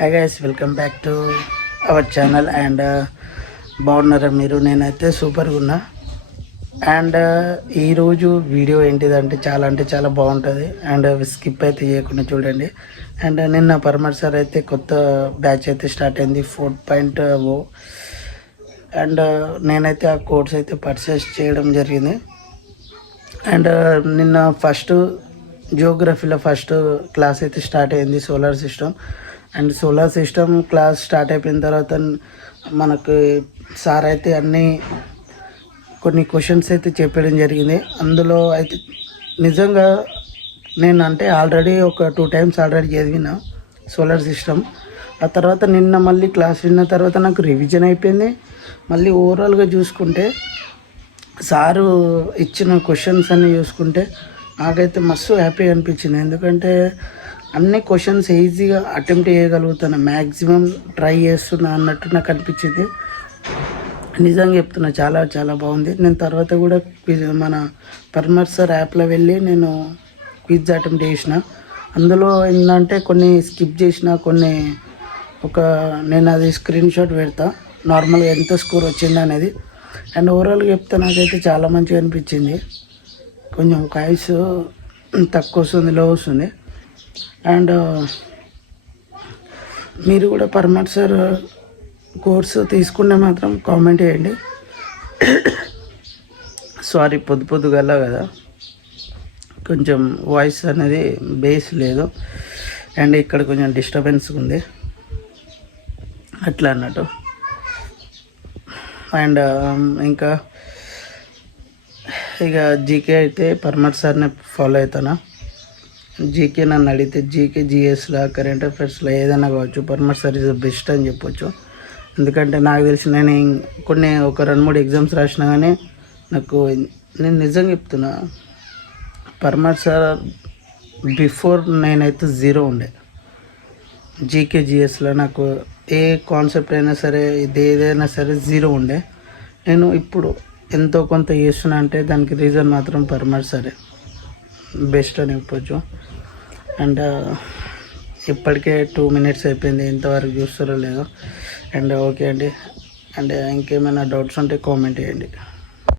Hi guys, welcome back to our channel. And బాగున్నారా మీరు? నేనైతే సూపర్గా ఉన్నా. అండ్ ఈరోజు వీడియో ఏంటిదంటే చాలా బాగుంటుంది. అండ్ స్కిప్ అయితే చేయకుండా చూడండి. అండ్ నిన్న పరమర్ సార్ అయితే కొత్త బ్యాచ్ అయితే స్టార్ట్ అయింది 4.0. అండ్ నేనైతే ఆ కోర్స్ అయితే పర్చేస్ చేయడం జరిగింది. అండ్ నిన్న జియోగ్రఫీలో ఫస్ట్ క్లాస్ అయితే స్టార్ట్ అయింది, solar system. And solar system class start అయిపోయిన తర్వాత మనకు సార్ అయితే కొన్ని క్వశ్చన్స్ అయితే చెప్పడం జరిగింది. అందులో అయితే నిజంగా నేను ఆల్రెడీ ఒక 2 times ఆల్రెడీ చదివిన సోలార్ సిస్టమ్. ఆ తర్వాత నిన్న మళ్ళీ క్లాస్ విన్న తర్వాత నాకు రివిజన్ అయిపోయింది. మళ్ళీ ఓవరాల్గా చూసుకుంటే సారు ఇచ్చిన క్వశ్చన్స్ అన్నీ చూసుకుంటే నాకైతే మస్తు హ్యాపీగా అనిపించింది. ఎందుకంటే అన్ని క్వశ్చన్స్ ఈజీగా అటెంప్ట్ చేయగలుగుతాను, మ్యాక్సిమం ట్రై చేస్తున్నా అన్నట్టు నాకు అనిపించింది. నిజంగా చెప్తున్నా, చాలా బాగుంది. నేను తర్వాత కూడా మన పరమర్ సార్ యాప్లో వెళ్ళి నేను క్విజ్ అటెంప్ట్ చేసిన. అందులో ఏంటంటే కొన్ని స్కిప్ చేసిన, నేను అది స్క్రీన్ షాట్ పెడతా నార్మల్గా ఎంత స్కోర్ వచ్చింది అనేది. అండ్ ఓవరాల్గా చెప్తే నాకైతే చాలా మంచిగా అనిపించింది. కొంచెం వాయిస్ తక్కువ వస్తుంది, లో వస్తుంది. అండ్ మీరు కూడా పరమర్ సార్ కోర్సు తీసుకుంటే మాత్రం కామెంట్ చేయండి. సారీ, పొద్దుగల కదా, కొంచెం వాయిస్ అనేది బేస్ లేదు. అండ్ ఇక్కడ కొంచెం డిస్టర్బెన్స్ ఉంది అట్లా అన్నట్టు. అండ్ ఇంకా ఇక జీకే అయితే పరమర్ సార్ని ఫాలో అవుతాను. జీకే నన్ను అడిగితే జీకే, జిఎస్లో, కరెంట్ అఫైర్స్లో ఏదైనా కావచ్చు, పరమర్ సార్ ఇస్ ద బెస్ట్ అని చెప్పొచ్చు. ఎందుకంటే నాకు తెలిసి నేను ఒక 2-3 ఎగ్జామ్స్ రాసినా కానీ నేను నిజంగా చెప్తున్నా, పరమర్ సార్ బిఫోర్ నేనైతే 0 ఉండే. జీకే, జిఎస్లో నాకు ఏ కాన్సెప్ట్ అయినా సరే, ఏదైనా సరే 0 ఉండే. నేను ఇప్పుడు ఎంతో కొంత చేస్తున్నా అంటే దానికి రీజన్ మాత్రం పరమర్ సారే బెస్ట్ అని చెప్పొచ్చు. అండ్ ఇప్పటికే 2 minutes అయిపోయింది, ఇంతవరకు చూస్తారో లేదో. అండ్ ఓకే అండి. అండ్ ఇంకేమైనా డౌట్స్ ఉంటే కామెంట్ చేయండి.